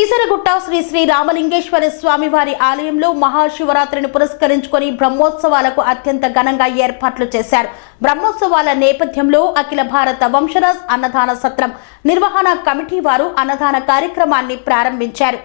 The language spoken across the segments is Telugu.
కీసరగుట్ట శ్రీ శ్రీ రామలింగేశ్వర స్వామి వారి ఆలయంలో మహాశివరాత్రిని పురస్కరించుకొని బ్రహ్మోత్సవాలకు అత్యంత ఘనంగా ఏర్పాట్లు చేశారు. బ్రహ్మోత్సవాల నేపథ్యంలో అఖిల భారత వంశరాజ్ అన్నదాన సత్రం నిర్వహణ కమిటీ వారు అన్నదాన కార్యక్రమాన్ని ప్రారంభించారు.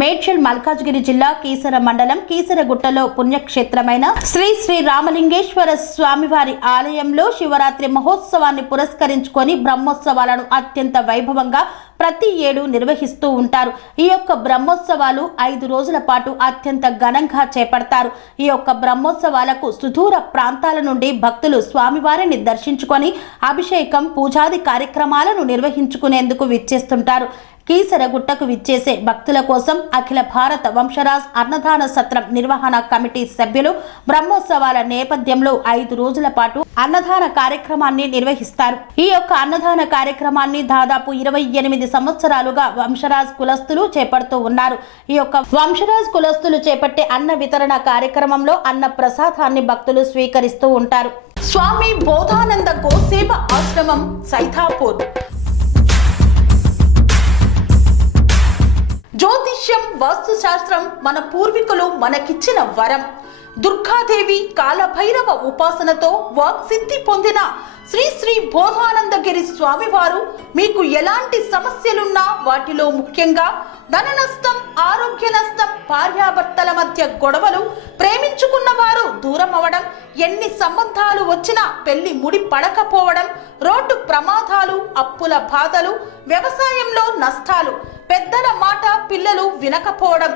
మేడ్చల్ మల్కాజ్గిరి జిల్లా కీసర మండలం కీసరగుట్టలో పుణ్యక్షేత్రమైన శ్రీ శ్రీ రామలింగేశ్వర స్వామివారి ఆలయంలో శివరాత్రి మహోత్సవాన్ని పురస్కరించుకొని బ్రహ్మోత్సవాలను అత్యంత వైభవంగా ప్రతి ఏడు నిర్వహిస్తూ ఉంటారు. ఈ యొక్క బ్రహ్మోత్సవాలు 5 రోజుల పాటు అత్యంత ఘనంగా చేపడతారు. ఈ యొక్క బ్రహ్మోత్సవాలకు సుదూర ప్రాంతాల నుండి భక్తులు స్వామివారిని దర్శించుకొని అభిషేకం పూజాది కార్యక్రమాలను నిర్వహించుకునేందుకు విచ్చేస్తుంటారు. కీసరగుట్టకు విచ్చేసే భక్తుల కోసం అఖిల భారత వంశరాజ్ అన్నదాన సత్రం నిర్వహణ కమిటీ సభ్యులు బ్రహ్మోత్సవాల నేపథ్యంలో 5 రోజుల పాటు అన్నదాన కార్యక్రమాన్ని నిర్వహిస్తారు. ఈ యొక్క అన్నదాన కార్యక్రమాన్ని దాదాపు 28 సంవత్సరాలుగా వంశరాజ్ కులస్తులు చేపడుతూ ఉన్నారు. ఈ యొక్క వంశరాజ్ కులస్తులు చేపట్టే అన్న వితరణ కార్యక్రమంలో అన్న ప్రసాదాన్ని భక్తులు స్వీకరిస్తూ ఉంటారు. స్వామి బోధానంద గోసేవ ఆశ్రమం సైథాపూర్. జ్యోతిష్యం వాస్తు శాస్త్రం మన పూర్వీకులు మనకిచ్చిన వరం. దుర్గాదేవి కాలభైరవ ఉపాసనతో వాక్సిద్ధి పొందిన శ్రీ శ్రీ బోధానందగిరి స్వామివారు మీకు ఎలాంటి సమస్యలున్నా వాటిలో ముఖ్యంగా ధన నష్టం, ఆరోగ్య నష్టం, భార్యాభర్తల మధ్య గొడవలు, ప్రేమించుకున్న వారు దూరం అవడం, ఎన్ని సంబంధాలు వచ్చినా పెళ్లి ముడి పడకపోవడం, రోడ్డు ప్రమాదాలు, అప్పుల బాధలు, వ్యవసాయంలో నష్టాలు, పెద్దల మాట పిల్లలు వినకపోవడం,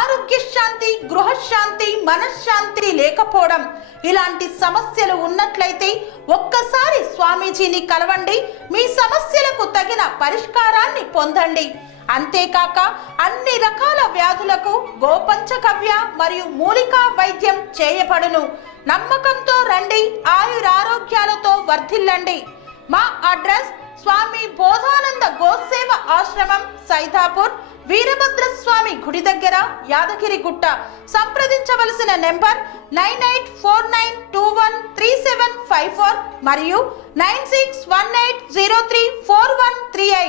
ఆరోగ్య శాంతి, గృహశాంతి, మనశ్శాంతి లేకపోవడం, ఇలాంటి సమస్యలు ఉన్నట్లయితే ఒక్కసారి స్వామీజీని కలవండి. మీ సమస్యలకు తగిన పరిష్కారాన్ని పొందండి. అంతేకాక అన్ని రకాల వ్యాధులకు గోపంచకవ్య మరియు మూలికా వైద్యం చేయబడును. నమ్మకంతో రండి, ఆయురారోగ్యాలతో వర్ధిల్లండి. మా అడ్రస్ స్వామి బోధానంద గోసేవ ఆశ్రమం సైథాపూర్, వీరభద్రస్వామి గుడి దగ్గర, యాదగిరిగుట్ట. సంప్రదించవలసిన నెంబర్ 9849213754 మరియు 9618034138.